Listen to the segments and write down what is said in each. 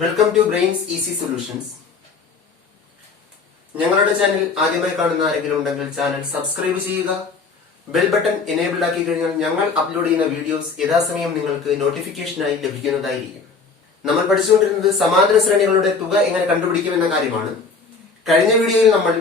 Welcome to brains easy solutions. ഞങ്ങളുടെ channel ആദ്യമായി കാണുന്ന ആരെങ്കിലും ഉണ്ടെങ്കിൽ ചാനൽ സബ്സ്ക്രൈബ് ചെയ്യുക. ബെൽ ബട്ടൺ എനേബിൾഡ് ആക്കി കഴിഞ്ഞാൽ ഞങ്ങൾ അപ്ലോഡ് ചെയ്യുന്ന വീഡിയോസ് യഥാസമയം നിങ്ങൾക്ക് നോട്ടിഫിക്കേഷനായി ലഭിക്കുന്നതായിരിക്കും. നമ്മൾ പഠിച്ചുകൊണ്ടിരുന്നത് സമാന്തര ശ്രേണികളുടെ തുക എങ്ങനെ കണ്ടുപിടിക്കും എന്ന കാര്യമാണ്. കഴിഞ്ഞ വീഡിയോയിൽ നമ്മൾ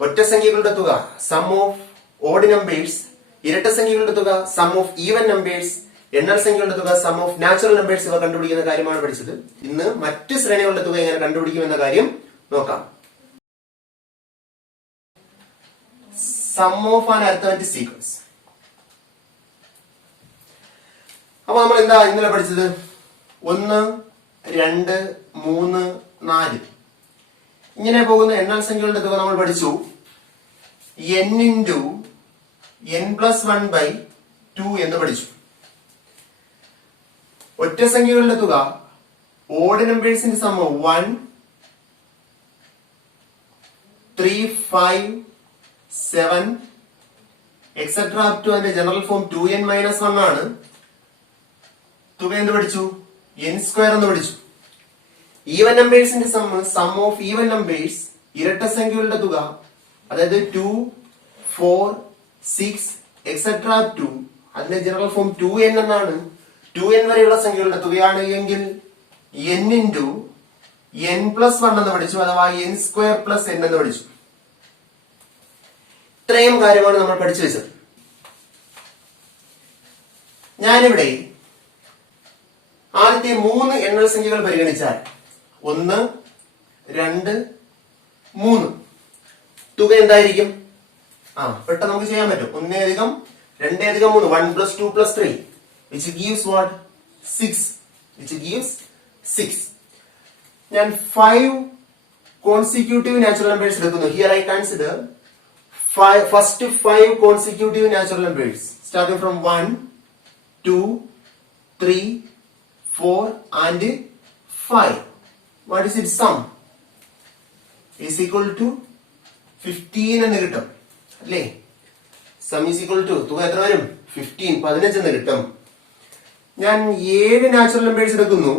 ഒറ്റസംഖ്യകളുടെ തുക സം ഓഫ് ഓഡ് നമ്പേഴ്സ്, ഇരട്ട സംഖ്യകളുടെ തുക സം ഓഫ് ഈവൻ നമ്പേഴ്സ്, എണ്ണൽ സംഖ്യകളുടെ തുക സം ഓഫ് നാച്ചുറൽ നമ്പേഴ്സ് ഇവ കണ്ടുപിടിക്കുന്ന കാര്യമാണ് പഠിച്ചത്. ഇന്ന് മറ്റ് ശ്രേണികളുടെ തുക എങ്ങനെ കണ്ടുപിടിക്കും എന്ന കാര്യം നോക്കാം. Sum of an arithmetic sequence. അപ്പൊ നമ്മൾ എന്താ ഇന്നലെ പഠിച്ചത്? 1, 2, 3, 4 ഇങ്ങനെ പോകുന്ന എണ്ണൽ സംഖ്യകളുടെ തുക നമ്മൾ പഠിച്ചു. n into n+1/2 എന്ന് പഠിച്ചു. ഒറ്റ സംഖ്യകളുടെ തുക ഓഡ് നമ്പേഴ്സിന്റെ സം 1, 3, 5, 7 എക്സെട്ര അപ് ടു അതിന്റെ ജനറൽ ഫോം 2n-1 ആണ്. തുക എന്ത് പഠിച്ചു? n² എന്ന് പഠിച്ചു. ഈവൻ നമ്പേഴ്സിന്റെ സം ഓഫ് ഈവൻ നമ്പേഴ്സ്, ഇരട്ട സംഖ്യകളുടെ തുക, അതായത് 2, 4, 6 എക്സെട്ര അപ് ടു അതിന്റെ ജനറൽ ഫോം 2n എന്നാണ്. 2n വരെയുള്ള സംഖ്യകളുടെ തുകയാണ് എങ്കിൽ n into n+1 എന്ന് പഠിച്ചു, അഥവാ n² + n എന്ന് പഠിച്ചു. ഇത്രയും കാര്യമാണ് നമ്മൾ പഠിച്ചു വെച്ചത്. ഞാനിവിടെ ആദ്യത്തെ 3 എണ്ണൽ സംഖ്യകൾ പരിഗണിച്ചാൽ 1, 2, 3 തുക എന്തായിരിക്കും? പെട്ടെന്ന് നമുക്ക് ചെയ്യാൻ പറ്റും. 1 അധികം 2 അധികം 3, 1 + 2 + 3 which gives what? 6. which gives 6. ഞാൻ 5 consecutive natural numbers എടുക്കുന്നു. Here I consider first 5 consecutive natural numbers starting from 1, 2, 3, 4 and 5. What is its sum? Is equal to 15 എന്ന് കിട്ടും അല്ലേ? സം ഈസ് ഈക്വൽ ടു തുക എത്ര വരും? 15 എന്ന് കിട്ടും. ഞാൻ 7 നാച്ചുറൽ നമ്പേഴ്സ് എടുക്കുന്നു.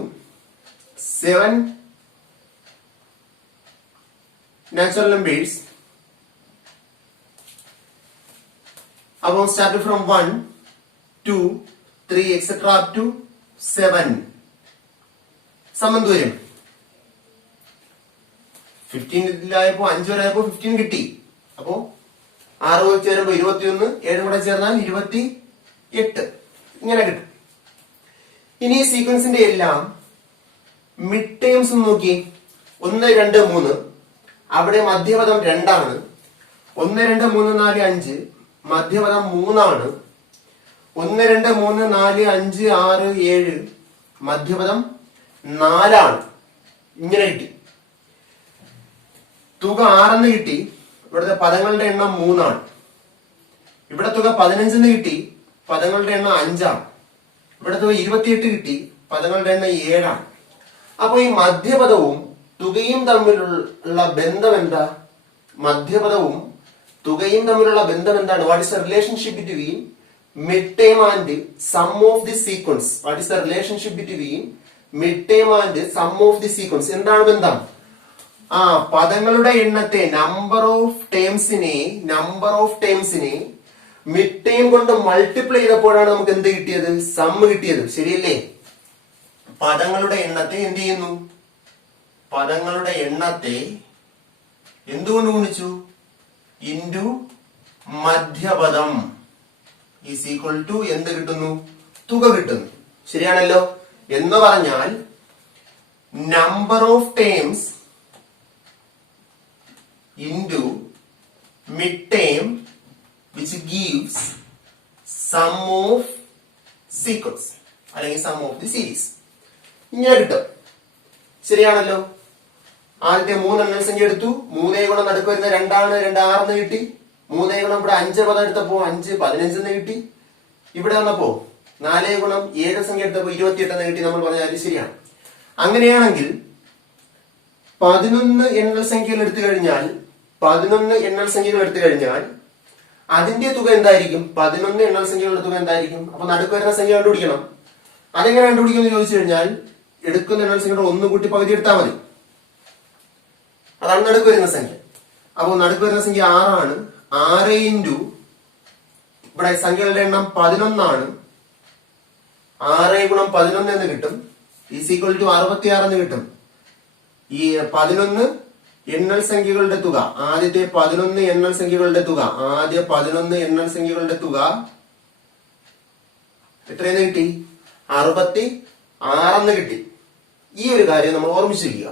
7 നാച്ചുറൽ നമ്പേഴ്സ്. അപ്പോൾ start from 1, 2, 3 etcetera up to 7. Sum എന്ത് വരും? 15 5 വരെ ആയപ്പോ 15 കിട്ടി. അപ്പോ 6 വെച്ച് വരുമ്പോ 21, 7 കൂടെ ചേർന്നാൽ 28 ഇങ്ങനെ കിട്ടും. ഇനി ഈ സീക്വൻസിന്റെ എല്ലാം മിഡ് ടേംസ് നോക്കി. 1, 2, 3 അവിടെ മധ്യപദം 2 ആണ്. 1, 2, 3, 4, 5 മധ്യപദം 3 ആണ്. 1, 2, 3, 4, 5, 6, 7 മധ്യപദം 4 ആണ്. ഇങ്ങനെ കിട്ടി. തുക 6 എന്ന് കിട്ടി. ഇവിടുത്തെ പദങ്ങളുടെ എണ്ണം 3 ആണ്. ഇവിടെ തുക 15 എന്ന് കിട്ടി. പദങ്ങളുടെ എണ്ണം 5 ആണ്. ഇവിടെ തുക 28 കിട്ടി. പദങ്ങളുടെ എണ്ണം 7 ആണ്. അപ്പൊ ഈ മധ്യപദവും തുകയും തമ്മിലുള്ള ബന്ധം എന്താ? മധ്യപദവും തുകയും തമ്മിലുള്ള ബന്ധം എന്താണ്? What is the relationship between mid term and sum of the sequence? What is the relationship between mid term and sum of the sequence? എന്താണ് ബന്ധം? പദങ്ങളുടെ എണ്ണത്തെ നമ്പർ ഓഫ് ടേംസിനെ മിഡ് ടൈം കൊണ്ട് മൾട്ടിപ്ലൈ ചെയ്തപ്പോഴാണ് നമുക്ക് എന്ത് കിട്ടിയത്? സം കിട്ടിയത്. ശരിയല്ലേ? പദങ്ങളുടെ എണ്ണത്തെ എന്ത് ചെയ്യുന്നു? പദങ്ങളുടെ എണ്ണത്തെ എന്തുകൊണ്ട് ഗുണിച്ചു? ഇൻറ്റു മധ്യപദം ഈസ് ഈക്വൽ ടു എന്ത് കിട്ടുന്നു? തുക കിട്ടുന്നു. ശരിയാണല്ലോ? എന്ന് പറഞ്ഞാൽ number of terms into mid-term which gives sum of sequence അല്ലെങ്കിൽ sum of the series ഇങ്ങനെ കിട്ടും. ശരിയാണല്ലോ? ആദ്യത്തെ 3 എണ്ണൽ സംഖ്യ എടുത്തു. 3 ഗുണം നടുക്ക് വരുന്ന 2 ആണ്. 2 6 എന്ന് കിട്ടി. 3 ഗുണം ഇവിടെ 5 പദം എടുത്തപ്പോ 5 15 എന്ന് കിട്ടി. ഇവിടെ വന്നപ്പോ 4 ഗുണം 7 സംഖ്യ എടുത്തപ്പോ 28 എന്ന് കിട്ടി. നമ്മൾ പറഞ്ഞാൽ ശരിയാണ്. അങ്ങനെയാണെങ്കിൽ 11 എണ്ണൽ സംഖ്യകൾ എടുത്തു കഴിഞ്ഞാൽ അതിന്റെ തുക എന്തായിരിക്കും? 11 എണ്ണൽ സംഖ്യകളുടെ തുക എന്തായിരിക്കും? അപ്പൊ നടുക്ക് വരുന്ന സംഖ്യ കണ്ടുപിടിക്കണം. അതെങ്ങനെ കണ്ടുപിടിക്കും എന്ന് ചോദിച്ചു കഴിഞ്ഞാൽ എടുക്കുന്ന എണ്ണൽ സംഖ്യയുടെ 1 കൂട്ടി പകുതി എടുത്താൽ മതി. അതാണ് നടുക്ക് വരുന്ന സംഖ്യ. അപ്പോൾ നടുക്ക് വരുന്ന സംഖ്യ 6 ആണ്. 6 ഇൻറ്റു ഇവിടെ സംഖ്യകളുടെ എണ്ണം 11 ആണ്. 6 ഗുണം 11 എന്ന് കിട്ടും. ഈസ് ഈക്വൽ ടു 66 എന്ന് കിട്ടും. ഈ 11 എണ്ണൽ സംഖ്യകളുടെ തുക, ആദ്യത്തെ 11 എണ്ണൽ സംഖ്യകളുടെ തുക, ആദ്യ 11 എണ്ണൽ സംഖ്യകളുടെ തുക എത്രയെന്ന് കിട്ടി? 66 കിട്ടി. ഈ ഒരു കാര്യം നമ്മൾ ഓർമ്മിച്ചിരിക്കുക.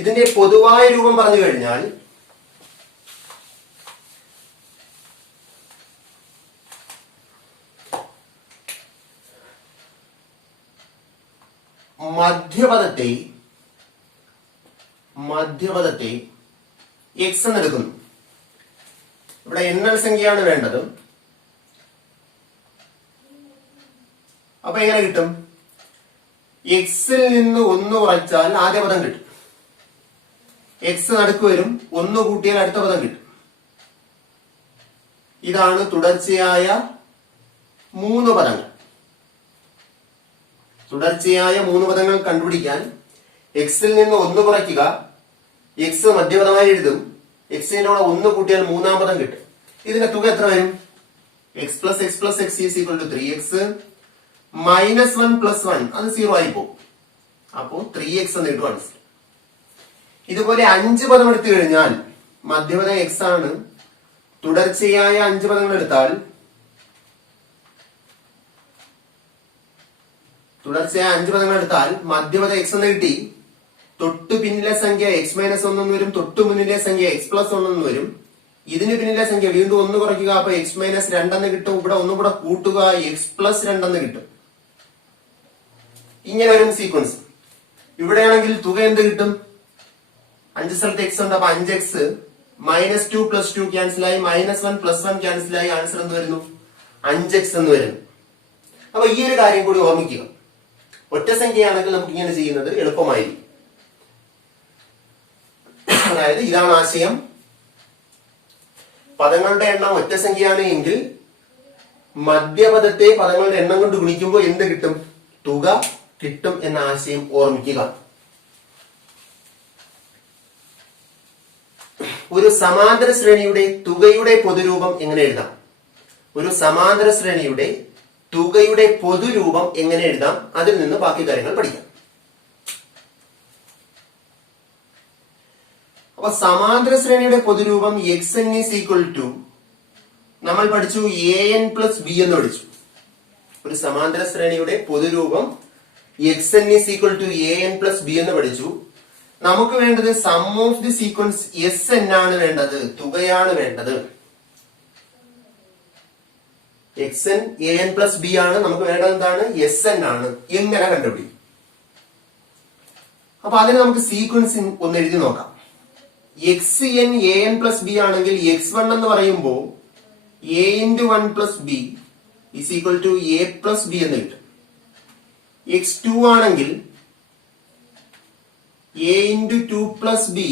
ഇതിന്റെ പൊതുവായ രൂപം പറഞ്ഞു കഴിഞ്ഞാൽ മധ്യപദത്തെ എക്സ് എന്ന് എടുക്കുന്നു. ഇവിടെ എണ്ണൽ സംഖ്യയാണ് വേണ്ടത്. അപ്പൊ എങ്ങനെ കിട്ടും? എക്സിൽ നിന്ന് 1 കുറച്ചാൽ ആദ്യ പദം കിട്ടും. എക്സ് നടുക്ക് വരും, 1 കൂട്ടിയാൽ അടുത്ത പദം കിട്ടും. ഇതാണ് തുടർച്ചയായ 3 പദങ്ങൾ. തുടർച്ചയായ 3 പദങ്ങൾ കണ്ടുപിടിക്കാൻ എക്സിൽ നിന്ന് 1 കുറയ്ക്കുക, എക്സ് മധ്യപദമായി എഴുതും, എക്സിന്റെ കൂടെ 1 കൂട്ടിയാൽ 3-ാം പദം കിട്ടും. ഇതിന്റെ തുക എത്ര വരും? X plus x plus x is equal to 3x minus 1 plus 1 അത് 0 ആയി പോകും. അപ്പോ 3x എന്ന് കിട്ടും ആൻസർ. ഇതുപോലെ 5 പദം എടുത്തു കഴിഞ്ഞാൽ മധ്യപദം എക്സ് ആണ്. തുടർച്ചയായ 5 പദങ്ങൾ എടുത്താൽ മധ്യപദം എക്സ് എന്ന് കിട്ടി. തൊട്ടു പിന്നിലെ സംഖ്യ എക്സ് മൈനസ് 1 എന്ന് വരും. തൊട്ടു മുന്നിലെ സംഖ്യ എക്സ് പ്ലസ് 1 എന്ന് വരും. ഇതിന് പിന്നിലെ സംഖ്യ വീണ്ടും 1 കുറയ്ക്കുക, അപ്പൊ എക്സ് മൈനസ് 2 എന്ന് കിട്ടും. ഇവിടെ 1 കൂടെ കൂട്ടുക, എക്സ് പ്ലസ് 2 എന്ന് കിട്ടും. ഇങ്ങനെ വരും സീക്വൻസ്. ഇവിടെയാണെങ്കിൽ തുക എന്ത് കിട്ടും? 5 സ്ഥലത്ത് എക്സ് ഉണ്ട്, അപ്പൊ 5x മൈനസ് 2 പ്ലസ് 2 ക്യാൻസലായി, മൈനസ് 1 പ്ലസ് 1 ക്യാൻസലായി, ആൻസർ എന്ത് വരുന്നു? 5x എന്ന് വരുന്നു. അപ്പൊ ഈ ഒരു കാര്യം കൂടി ഓർമ്മിക്കുക. ഒറ്റ സംഖ്യയാണെങ്കിൽ നമുക്ക് ഇങ്ങനെ ചെയ്യുന്നത് എളുപ്പമായിരിക്കും. അതായത് ഇതാണ് ആശയം. പദങ്ങളുടെ എണ്ണം ഒറ്റ സംഖ്യയാണ് എങ്കിൽ മധ്യപദത്തെ പദങ്ങളുടെ എണ്ണം കൊണ്ട് ഗുണിക്കുമ്പോൾ എന്ത് കിട്ടും? തുക കിട്ടും എന്ന ആശയം ഓർമ്മിക്കുക. ഒരു സമാന്തര ശ്രേണിയുടെ തുകയുടെ പൊതുരൂപം എങ്ങനെ എഴുതാം? അതിൽ നിന്ന് ബാക്കി കാര്യങ്ങൾ പഠിക്കാം. അപ്പൊ സമാന്തര ശ്രേണിയുടെ പൊതുരൂപം xn ഈസ് ഈക്വൽ ടു നമ്മൾ പഠിച്ചു an പ്ലസ് b എന്ന് പഠിച്ചു. ഒരു സമാന്തര ശ്രേണിയുടെ പൊതുരൂപം xn is equal to an plus b എന്ന് പഠിച്ചു. നമുക്ക് വേണ്ടത് sum of the sequence sn ആണ് വേണ്ടത്, തുകയാണ് വേണ്ടത്. xn an പ്ലസ് b ആണ്. നമുക്ക് വേണ്ടത് എന്താണ്? sn ആണ്. എങ്ങനെ കണ്ടുപിടിക്കും? അപ്പൊ അതിന് നമുക്ക് സീക്വൻസ് ഒന്ന് എഴുതി നോക്കാം. xn an പ്ലസ് ബി ആണെങ്കിൽ x1 എന്ന് പറയുമ്പോൾ a into 1 plus b is equal to a plus b എന്ന് കിട്ടും. x2 ആണെങ്കിൽ a into 2 plus b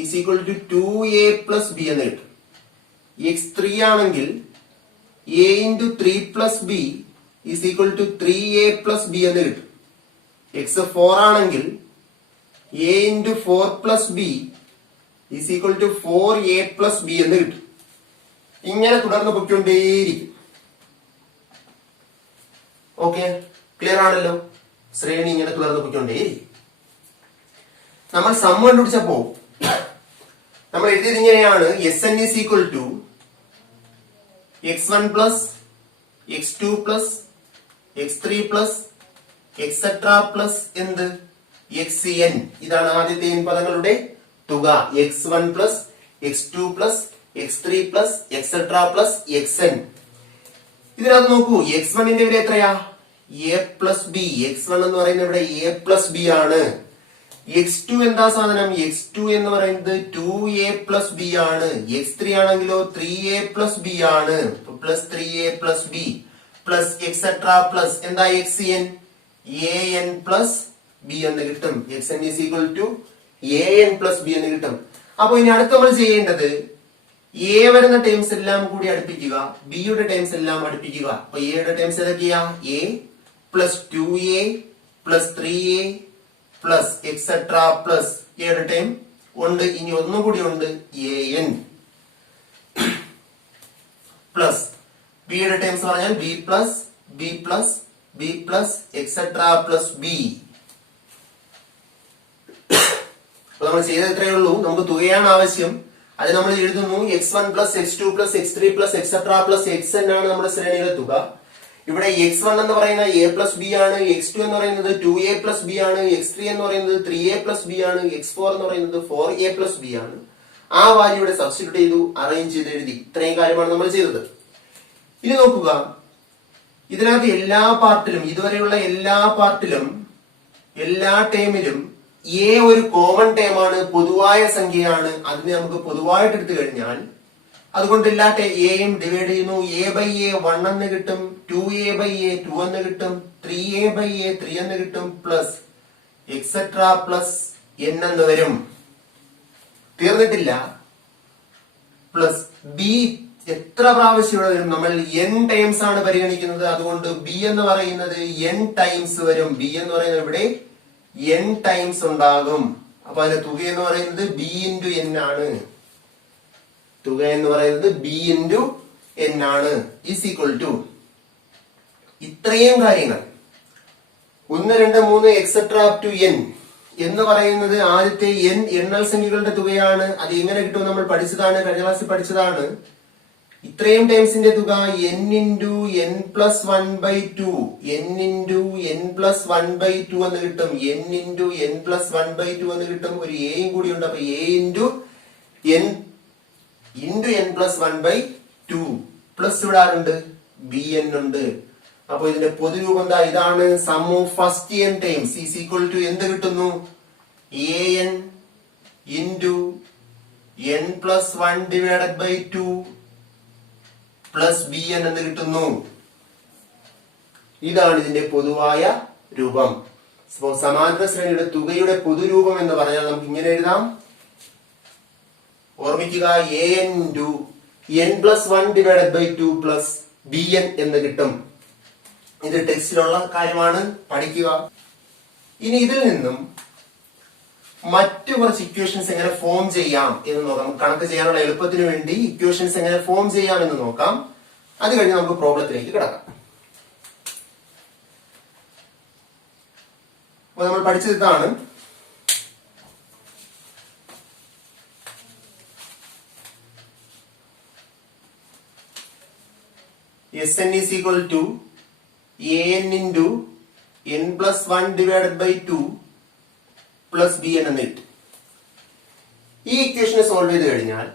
is equal to 2a plus b എന്ന് കിട്ടും. x3 ആണെങ്കിൽ a into 3 plus b is equal to 3a plus b എന്ന് കിട്ടും. x4 ആണെങ്കിൽ a into 4 plus b is equal to 4a plus b എന്ന് കിട്ടും. ഇങ്ങനെ തുടർന്ന് പൊയ്ക്കൊണ്ടേയിരിക്കും. ഓക്കെ, ക്ലിയർ ആണല്ലോ? ശ്രേണി ഇങ്ങനെ തുടർന്ന് പൊയ്ക്കൊണ്ടേയിരിക്കും. നമ്മൾ സം കണ്ടുപിടിച്ചപ്പോ നമ്മൾ എഴുതിയത് ഇങ്ങനെയാണ്: sn is equal to x1 plus x2 plus x3 plus etcetera plus എന്ത്? xn. ഇതാണ് ആദ്യത്തെ n പദങ്ങളുടെ തുക. x1 plus x2 plus x3 plus etcetera plus xn. ഇതിനകത്ത് നോക്കൂ, x1ന്റെ വില എത്രയാ? a plus B. x1 എന്ന് പറയുന്നത് ഇവിടെ a പ്ലസ് ബി ആണ്. x2 എന്താ സാധനം? x2 എന്ന് പറയുന്നത് 2a പ്ലസ് ബി ആണ്. x3 ആണെങ്കിലോ 3a പ്ലസ് ബി ആണ്. Plus 3a plus b plus etcetera plus എന്താ? xn an പ്ലസ് ബി എന്ന് കിട്ടും. xn is equal to an plus b എന്ന് കിട്ടും. അപ്പൊ ഇനി അടുത്ത് നമ്മൾ ചെയ്യേണ്ടത് a വരുന്ന ടേംസ് എല്ലാം കൂടി അടുപ്പിക്കുക, b യുടെ ടേംസ് എല്ലാം അടുപ്പിക്കുക. അപ്പൊ a യുടെ ടേംസ് ഏതൊക്കെയാ? a plus 2a plus 3a plus etcetera plus എയുടെ ടൈം ഉണ്ട്. ഇനി ഒന്നും കൂടി ഉണ്ട്, an പ്ലസ് ബിയുടെ ടൈംസ് പറഞ്ഞാൽ B plus b plus b plus etcetera plus B. അപ്പൊ നമ്മൾ ചെയ്തത് ഇത്രയേ ഉള്ളൂ. നമുക്ക് തുകയാണ് ആവശ്യം. അത് നമ്മൾ എഴുതുന്നു x1 plus x2 plus x3 plus etcetera plus xn ആണ് നമ്മുടെ ശ്രേണിയിലെ തുക. ഇവിടെ x1 എന്ന് പറയുന്ന a പ്ലസ് ബി ആണ്, x2 എന്ന് പറയുന്നത് 2a പ്ലസ് ബി ആണ്, x3 എന്ന് പറയുന്നത് 3a പ്ലസ് ബി ആണ്, x4 എന്ന് പറയുന്നത് 4a പ്ലസ് ബി ആണ്. ആ വാല്യൂ ഇവിടെ സബ്സ്റ്റിറ്റ്യൂട്ട് ചെയ്തു, അറേഞ്ച് ചെയ്ത് എഴുതി. ഇത്രയും കാര്യമാണ് നമ്മൾ ചെയ്തത്. ഇനി നോക്കുക, ഇതിനകത്ത് എല്ലാ പാർട്ടിലും, ഇതുവരെയുള്ള എല്ലാ പാർട്ടിലും എല്ലാ ടേമിലും എ ഒരു കോമൺ ടേമാണ്, പൊതുവായ സംഖ്യയാണ്. അതിനെ നമുക്ക് പൊതുവായിട്ട് എടുത്തു കഴിഞ്ഞാൽ അതുകൊണ്ട് എല്ലാ എയും ഡിവൈഡ് ചെയ്യുന്നു. എ ബൈ എ 1 എന്ന് കിട്ടും, 2a ബൈ എ 2 എന്ന് കിട്ടും, 3a ബൈ എ 3 എന്ന് കിട്ടും, പ്ലസ് എക്സെട്ര പ്ലസ് n എന്ന് വരും. തീർന്നിട്ടില്ല. പ്ലസ് ബി എത്ര പ്രാവശ്യം ഇവിടെ വരും? നമ്മൾ n ടൈംസ് ആണ് പരിഗണിക്കുന്നത്. അതുകൊണ്ട് ബി എന്ന് പറയുന്നത് n ടൈംസ് വരും. ബി എന്ന് പറയുന്നത് ഇവിടെ n ടൈംസ് ഉണ്ടാകും. അപ്പൊ അതിന്റെ തുക എന്ന് പറയുന്നത് b ഇൻറ്റു n ആണ്. തുക എന്ന് പറയുന്നത് b ഇൻറ്റു n ആണ്. ഈസ് ഈക്വൽ ടു ഇത്രയും കാര്യങ്ങൾ 1 2 3 എക്സെട്ര അപ് ടു n എന്ന് പറയുന്നത് ആദ്യത്തെ n എണ്ണൽ സംഖ്യകളുടെ തുകയാണ്. അത് എങ്ങനെ കിട്ടും നമ്മൾ പഠിച്ചതാണ്, കഴിഞ്ഞ ക്ലാസ്സിൽ പഠിച്ചതാണ്. ഇത്രയും ടൈംസിന്റെ തുക n into n plus 1/2 n into n plus 1/2 എന്ന് കിട്ടും. n ഇൻറ്റു n പ്ലസ് 1/2 എന്ന് കിട്ടും. ഒരു എയും കൂടി ഉണ്ട്. അപ്പൊ a into n plus 1/2 plus ഇവിടെ ആരുണ്ട്? bn ഉണ്ട്. അപ്പൊ ഇതിന്റെ പൊതുരൂപം എന്താ? ഇതാണ് sum of first n times is equal to എന്ത് കിട്ടുന്നു? an into n plus 1 divided by 2 plus bn എന്ന് കിട്ടുന്നു. ഇതാണ് ഇതിന്റെ പൊതുവായ രൂപം. സമാന്തര ശ്രേണിയുടെ തുകയുടെ പൊതുരൂപം എന്ന് പറഞ്ഞാൽ നമുക്ക് ഇങ്ങനെ എഴുതാം. ഓർമ്മിക്കുക, an into n plus 1 divided by 2 plus bn എന്ന് കിട്ടും. ഇത് ടെക്സ്റ്റിലുള്ള കാര്യമാണ്, പഠിക്കുക. ഇനി ഇതിൽ നിന്നും മറ്റു കുറച്ച് ഇക്വേഷൻസ് എങ്ങനെ ഫോം ചെയ്യാം എന്ന് നോക്കാം. കണക്ക് ചെയ്യാനുള്ള എളുപ്പത്തിന് വേണ്ടി ഇക്വേഷൻസ് എങ്ങനെ ഫോം ചെയ്യാം എന്ന് നോക്കാം. അത് കഴിഞ്ഞ് നമുക്ക് പ്രോബ്ലത്തിലേക്ക് കിടക്കാം. അപ്പൊ നമ്മൾ പഠിച്ചത് ഇതാണ്. Sn is equal to an into n plus 1 divided by 2 plus bn എന്ന് കിട്ടും. ഈ ഇക്വേഷനെ സോൾവ് ചെയ്ത് കഴിഞ്ഞാൽ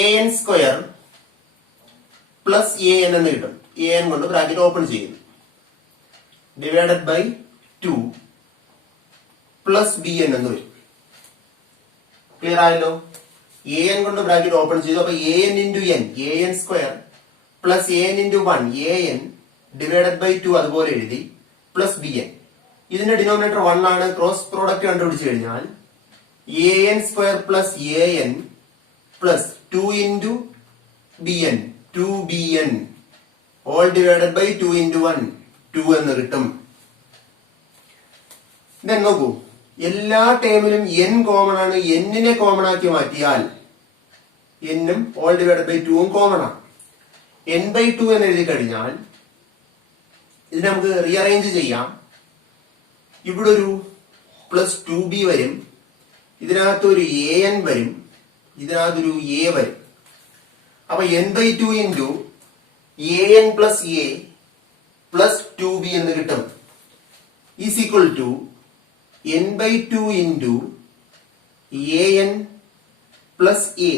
an സ്ക്വയർ പ്ലസ് an എന്ന് കിട്ടും. an കൊണ്ട് ബ്രാക്കറ്റ് ഓപ്പൺ ചെയ്യുന്നു, ഡിവൈഡഡ് ബൈ 2 പ്ലസ് bn എന്ന് വരും. ക്ലിയർ ആയല്ലോ? an കൊണ്ട് ബ്രാക്കറ്റ് ഓപ്പൺ ചെയ്തു. അപ്പൊ an into n, an square plus an into 1 an divided by 2 അതുപോലെ എഴുതി, പ്ലസ് bn. ഇതിന്റെ ഡിനോമിനേറ്റർ 1 ആണ്. ക്രോസ് പ്രോഡക്റ്റ് കണ്ടുപിടിച്ചു കഴിഞ്ഞാൽ an square plus an plus 2 into bn 2bn all divided by 2 into 1 2 എന്ന് കിട്ടും. ഇതെന്ന് നോക്കൂ, എല്ലാ ടേമിലും n കോമൺ ആണ്. n നെ കോമൺ ആക്കി മാറ്റിയാൽ n ഉം ഓൾ ഡിവൈഡഡ് ബൈ 2 ഉം കോമൺ ആണ്. n/2 എന്ന് എഴുതി കഴിഞ്ഞാൽ ഇതിനെ നമുക്ക് റീഅറേഞ്ച് ചെയ്യാം. ഇവിടെ ഒരു പ്ലസ് 2b വരും, ഇതിനകത്ത് ഒരു an വരും, ഇതിനകത്തൊരു a വരും. അപ്പൊ n/2 into an plus a plus 2b എന്ന് കിട്ടും. Is equal to n/2 into an plus a.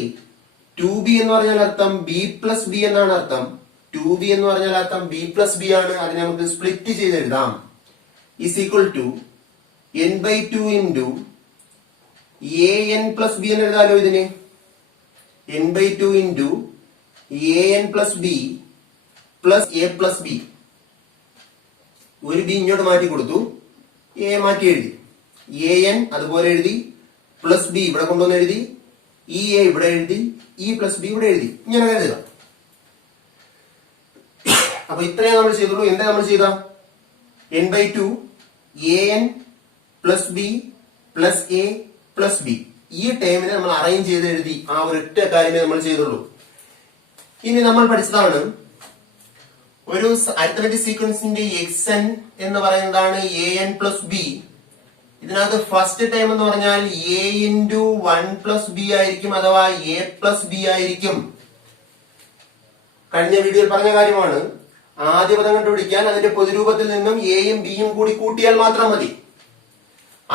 2b എന്ന് പറഞ്ഞാൽ അർത്ഥം b പ്ലസ് b എന്നാണ് അർത്ഥം. 2b എന്ന് പറഞ്ഞാൽ അർത്ഥം b പ്ലസ് b ആണ്. അതിനെ നമുക്ക് സ്പ്ലിറ്റ് ചെയ്ത് എഴുതാം. Is equal to n/2 into an plus b എന്ന് എഴുതാലോ. ഇതിന് n/2 into an plus b plus a plus b. ഒരു b ഇങ്ങോട്ട് മാറ്റി കൊടുത്തു, a മാറ്റി എഴുതി, an അതുപോലെ എഴുതി, പ്ലസ് b ഇവിടെ കൊണ്ടുവന്ന് എഴുതി, ഈ a ഇവിടെ എഴുതി, ഈ പ്ലസ് b ഇവിടെ എഴുതി. ഇങ്ങനെ എഴുതുക. അപ്പൊ ഇത്രയും നമ്മൾ ചെയ്തുള്ളൂ. എന്താ നമ്മൾ ചെയ്ത n/2 an plus b plus A plus B. ഈ ടേമിനെ നമ്മൾ അറേഞ്ച് ചെയ്ത് എഴുതി. ആ ഒരൊറ്റ കാര്യമേ നമ്മൾ ചെയ്തുള്ളൂ. ഇനി നമ്മൾ പഠിച്ചതാണ് ഒരു അരിത്തമെറ്റിക് സീക്വൻസിന്റെ xn എന്ന് പറയുന്നതാണ് an പ്ലസ് ബി. ഇതിനകത്ത് ഫസ്റ്റ് ടൈം എന്ന് പറഞ്ഞാൽ a ഇൻറ്റു 1 പ്ലസ് ബി ആയിരിക്കും, അഥവാ a പ്ലസ് ബി ആയിരിക്കും. കഴിഞ്ഞ വീഡിയോയിൽ പറഞ്ഞ കാര്യമാണ്. ആദ്യ പദം കണ്ടുപിടിക്കാൻ അതിന്റെ പൊതുരൂപത്തിൽ നിന്നും എയും ബിയും കൂടി കൂട്ടിയാൽ മാത്രം മതി.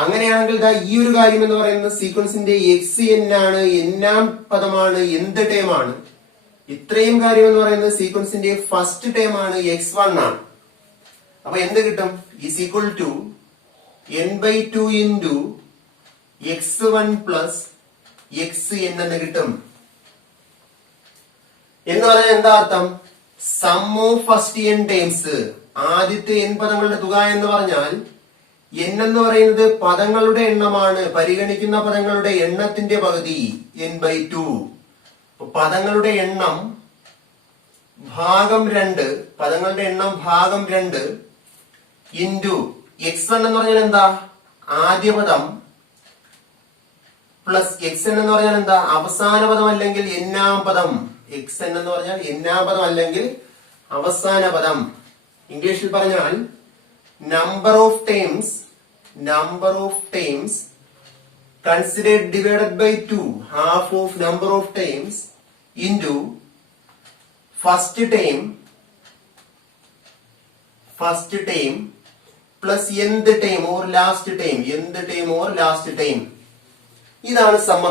അങ്ങനെയാണെങ്കിൽ ഈ ഒരു കാര്യം എന്ന് പറയുന്നത് സീക്വൻസിന്റെ xn ആണ്, എന്നാം പദമാണ്, എന്ത് ടേം ആണ്. ഇത്രയും കാര്യം എന്ന് പറയുന്നത് സീക്വൻസിന്റെ ഫസ്റ്റ് ടേം ആണ്, x1 ആണ്. അപ്പൊ എന്ത് കിട്ടും? Is equal to n/2 into x1 plus xn എന്ന് കിട്ടും. എന്ന് പറഞ്ഞാൽ എന്താ അർത്ഥം? Sum of first n times, ആദ്യത്തെ n പദങ്ങളുടെ തുക എന്ന് പറഞ്ഞാൽ n എന്ന് പറയുന്നത് പദങ്ങളുടെ എണ്ണമാണ്, പരിഗണിക്കുന്ന പദങ്ങളുടെ എണ്ണത്തിന്റെ പകുതി n/2. പദങ്ങളുടെ എണ്ണം ഭാഗം 2, പദങ്ങളുടെ എണ്ണം ഭാഗം 2 ഇൻറ്റു x1 എന്ന് പറഞ്ഞാൽ എന്താ? ആദ്യ പദം പ്ലസ് xn എന്ന് പറഞ്ഞാൽ എന്താ? അവസാന പദം അല്ലെങ്കിൽ എന്നാം പദം. xn എന്ന് പറഞ്ഞാൽ എന്നാം പദം അല്ലെങ്കിൽ അവസാന പദം. ഇംഗ്ലീഷിൽ പറഞ്ഞാൽ number of times considered divided by 2, half of number of times into first term plus nth term or last term, ഇതാണ് സം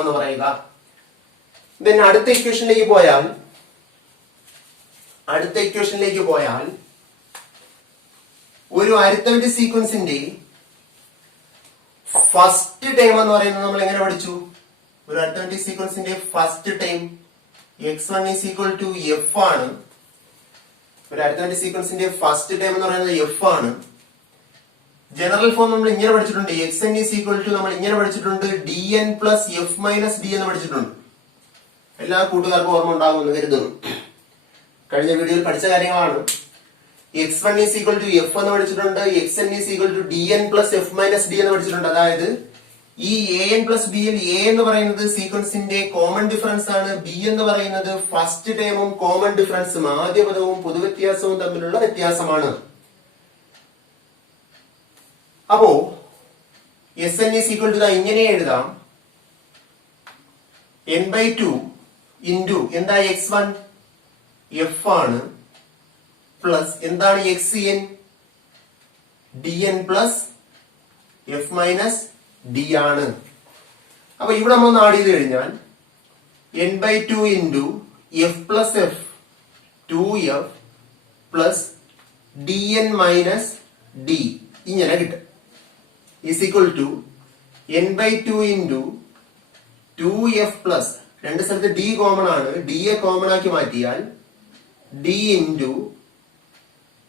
എന്ന് പറയുക. then അടുത്ത ഇക്വേഷനിലേക്ക് പോയാൽ ഒരു അരിത്തമെറ്റിക് സീക്വൻസിന്റെ ഫസ്റ്റ് ടൈം എന്ന് പറയുന്നത് നമ്മൾ എങ്ങനെ പഠിച്ചു? ഒരു അരിത്തമെറ്റിക് സീക്വൻസിന്റെ first term x1 is equal to f ആണ്. ഒരു അരിത്തമെറ്റിക് സീക്വൻസിന്റെ ഫസ്റ്റ് ടൈം എന്ന് പറയുന്നത് f ആണ്. ജനറൽ ഫോം നമ്മൾ ഇങ്ങനെ പഠിച്ചിട്ടുണ്ട്. xn ഈസ് ഈക്വൽ ടു നമ്മൾ ഇങ്ങനെ പഠിച്ചിട്ടുണ്ട്, dn plus f minus d എന്ന് പഠിച്ചിട്ടുണ്ട്. എല്ലാ കൂട്ടുകാർക്കും ഓർമ്മ ഉണ്ടാകുമെന്ന് കരുതുന്നു. കഴിഞ്ഞ വീഡിയോയിൽ പഠിച്ച കാര്യങ്ങളാണ്. x1 is equal to f എന്ന് പഠിച്ചിട്ടുണ്ട്, xn is equal to dn plus f minus d എന്ന് പഠിച്ചിട്ടുണ്ട്. അതായത് ഈ an പ്ലസ് b യിൽ a എന്ന് പറയുന്നത് സീക്വൻസിന്റെ കോമൺ ഡിഫറൻസ് ആണ്, b എന്ന് പറയുന്നത് ഫസ്റ്റ് ടേമും കോമൺ ഡിഫറൻസും, ആദ്യ പദവും പൊതുവ്യത്യാസവും തമ്മിലുള്ള വ്യത്യാസമാണ്. അപ്പോ Sn ഈസ് ഈക്വൽ ടു ഇങ്ങനെ എഴുതാം, n/2 ഇൻറ്റു എന്താ x1 f ആണ്, പ്ലസ് എന്താണ് xn dn plus f minus d ആണ്. അപ്പൊ ഇവിടെ നമ്മൾ ആഡ് ചെയ്ത് കഴിഞ്ഞാൽ n/2 into f plus f 2f plus dn minus d ഇങ്ങനെ കിട്ടും. Is equal to n/2 into 2f plus, രണ്ട് സ്ഥലത്ത് d കോമൺ ആണ്, d യെ കോമൺ ആക്കി മാറ്റിയാൽ d ഇൻറ്റു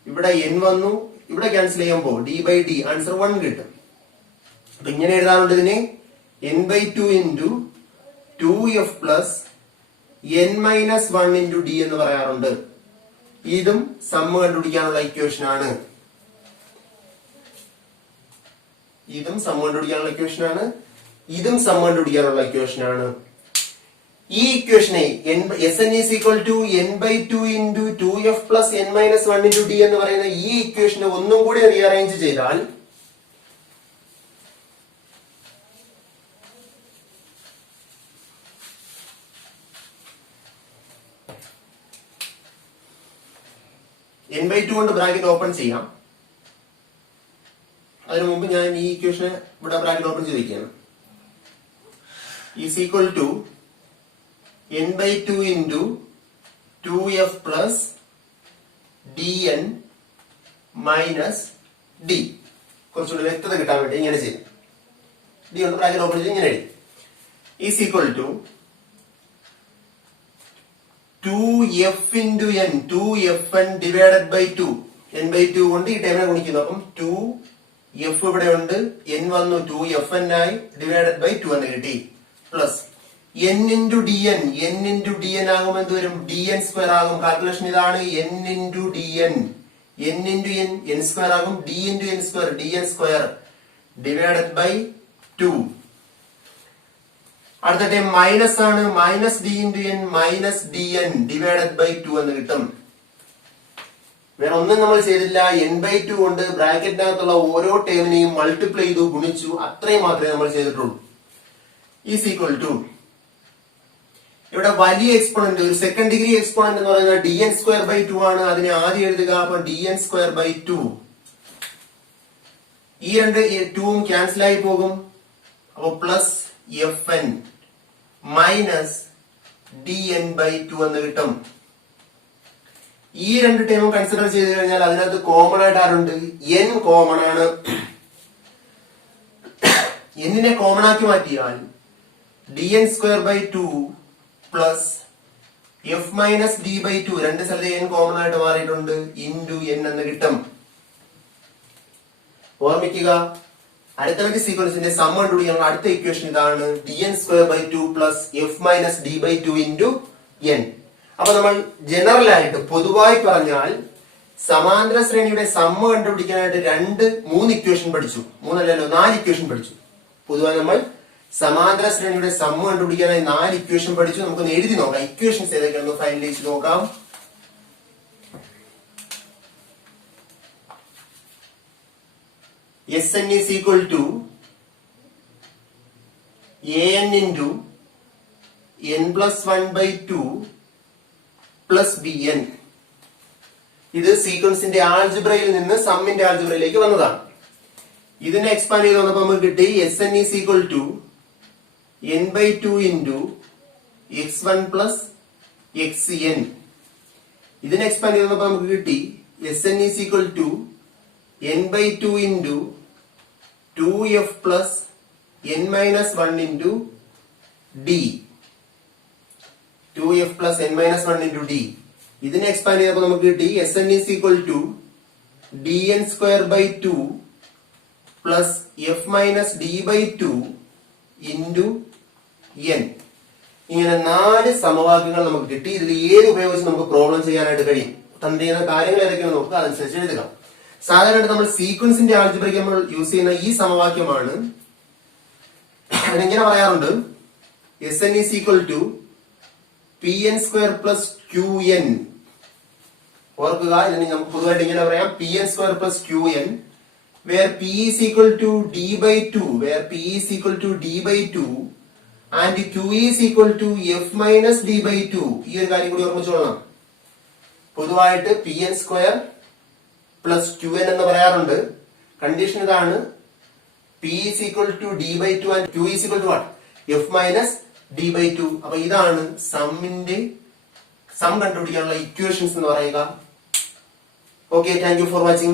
ഇവിടെ n വന്നു, ഇവിടെ ക്യാൻസൽ ചെയ്യുമ്പോൾ d/d ആൻസർ 1 കിട്ടും. അപ്പൊ ഇങ്ങനെ എഴുതാറുണ്ട് ഇതിനെ n/2 into 2f plus n minus 1 into d എന്ന് പറയാറുണ്ട്. ഇതും സമ്മ് കണ്ടുപിടിക്കാനുള്ള ഇക്വേഷൻ ആണ്. ഇതും സമ്മ് കണ്ടുപിടിക്കാനുള്ള ഇക്വേഷൻ ആണ്. ഈ ഇക്വേഷനെ Sn is equal to n/2 into 2f plus n minus 1 into d എന്ന് പറയുന്ന ഈ ഇക്വേഷനെ ഒന്നും കൂടി റീഅറേഞ്ച് ചെയ്താൽ n/2 കൊണ്ട് ബ്രാക്കറ്റ് ഓപ്പൺ ചെയ്യാം. അതിനു മുമ്പ് ഞാൻ ഈ ഇക്വേഷനെ ഇവിടെ ബ്രാക്കറ്റ് ഓപ്പൺ ചെയ്തിരിക്കുകയാണ്. Is equal to n/2 into 2f plus dn minus d. കുറച്ചുകൂടി വ്യക്തത കിട്ടാൻ വേണ്ടി ഇങ്ങനെ ചെയ്യും. d കൊണ്ട് ബ്രാക്കറ്റ് ഓപ്പൺ ചെയ്ത് ഇങ്ങനെ എഴുതി. Is equal to 2f into n, 2fn divided by 2. n/2 കൊണ്ട് ഈ ടേമിനെ ഗുണിക്കുന്നു. അപ്പം 2f ഇവിടെ ഉണ്ട്, n വന്നു 2fn ആയി, ഡിവൈഡഡ് ബൈ 2 എന്ന് കിട്ടി. Plus n into D N, n into D N ആകുമ്പോൾ എന്ത് വരും? ഡി എൻ സ്ക്വയർ ആകും. കാൽക്കുലേഷൻ ഇതാണ്, n into D N, n into N, N square ആകും. D into N square, D N square divided by 2. അടുത്ത term minus ആണ്, minus D into N minus D N divided by 2 എന്ന് കിട്ടും. വേറെ ഒന്നും നമ്മൾ ചെയ്തില്ല. n/2 കൊണ്ട് ബ്രാക്കറ്റിനകത്തുള്ള ഓരോ ടേമിനെയും മൾട്ടിപ്ലൈ ചെയ്തു, ഗുണിച്ചു. അത്രയും മാത്രമേ നമ്മൾ ചെയ്തിട്ടുള്ളൂ. ഈസ് ഈക്വൽ ടു, ഇവിടെ വലിയ എക്സ്പോണന്റ്, ഒരു സെക്കൻഡ് ഡിഗ്രി എക്സ്പോണന്റ് എന്ന് പറയുന്നത് ഡി എൻ സ്ക്വയർ ബൈ 2 ആണ്. അതിനെ ആദ്യം എഴുതുക. അപ്പൊ ഡി എൻ സ്ക്വയർ ബൈ 2, ഈ രണ്ട് 2ഉം ക്യാൻസൽ ആയി പോകും. അപ്പൊ plus f n minus D n by 2 എന്ന് കിട്ടും. ഈ രണ്ട് ടേമും കൺസിഡർ ചെയ്ത് കഴിഞ്ഞാൽ അതിനകത്ത് കോമൺ ആയിട്ട് ആരുണ്ട്? എൻ കോമൺ ആണ്. എന്നിനെ കോമൺ ആക്കി മാറ്റിയാൽ d N square by 2 plus f minus d by 2, രണ്ട് സ്ഥലത്ത് എൻ കോമൺ ആയിട്ട് മാറിയിട്ടുണ്ട്, ഇൻറ്റു എൻ എന്ന് കിട്ടും. ഓർമ്മിക്കുക, അരിത്തമെറ്റിക് സീക്വൻസിന്റെ സം കണ്ടുപിടിക്കാനുള്ള അടുത്ത ഇക്വേഷൻ ഇതാണ്, d N square by 2 plus f minus d by 2 into n. അപ്പൊ നമ്മൾ ജനറൽ ആയിട്ട് പൊതുവായി പറഞ്ഞാൽ സമാന്തര ശ്രേണിയുടെ സമ്മ കണ്ടുപിടിക്കാനായിട്ട് 3 ഇക്വേഷൻ പഠിച്ചു. 4 ഇക്വേഷൻ പഠിച്ചു. പൊതുവായി നമ്മൾ സമാന്തര ശ്രേണിയുടെ സമ്മ കണ്ടുപിടിക്കാനായി 4 ഇക്വേഷൻ പഠിച്ചു. നമുക്ക് എഴുതി നോക്കാം. ഇക്വേഷൻസ് ഏതൊക്കെയാണെന്ന് ഫൈനലൈസ് നോക്കാം. Sn is equal to an into n plus 1 by 2 plus bn. ഇത് സീക്വൻസിന്റെ ആൾജിബ്രയിൽ നിന്ന് സമ്മിന്റെ ആൾജിബ്രയിലേക്ക് വന്നതാണ്. ഇതിനെ എക്സ്പാൻഡ് ചെയ്ത് വന്നപ്പോൾ നമുക്ക് കിട്ടി Sn is equal to n by 2 into x1 plus xn. ഇതിനെ എക്സ്പാൻഡ് ചെയ്ത് വന്നപ്പോൾ നമുക്ക് കിട്ടി Sn is equal to n by 2 into 2f plus n minus 1 into d. 2f plus n minus 1 into d. ഇതിനെ എക്സ്പാൻഡ് ചെയ്തപ്പോൾ നമുക്ക് കിട്ടി Sn is equal to dn square by 2 plus f minus d by 2 into n. ഇങ്ങനെ 4 സമവാക്യങ്ങൾ നമുക്ക് കിട്ടി. ഇതിൽ ഏത് ഉപയോഗിച്ച് നമുക്ക് പ്രോബ്ലം ചെയ്യാനായിട്ട് കഴിയും? തന്നിരിക്കുന്ന കാര്യങ്ങൾ ഏതൊക്കെയാണ് നോക്കുക, അതനുസരിച്ച് എഴുതുക. സാധാരണ നമ്മൾ സീക്വൻസിന്റെ ആൾജിബ്രയ്ക്ക് നമ്മൾ യൂസ് ചെയ്യുന്ന ഈ സമവാക്യമാണ്. അതിനെങ്ങനെ പറയാറുണ്ട്? Sn is equal to pn square plus qn. ഓർക്കുക, ഇതിന് നമുക്ക് പൊതുവായിട്ട് ഇങ്ങനെ പറയാം, pn square plus qn, where p is equal to d by 2, where p is equal to d by 2 and q is equal to f minus d by 2. ഈ ഒരു കാര്യം കൂടി ഓർമ്മിച്ചോളണം. പൊതുവായിട്ട് pn square പ്ലസ് qn എന്ന് പറയാറുണ്ട്. Condition ഇതാണ്, p is equal to d by 2 and q is equal to what? f minus d by 2. അപ്പൊ ഇതാണ് സം കണ്ടുപിടിക്കാനുള്ള ഇക്വേഷൻസ് എന്ന് പറയുക. Okay, thank you for watching.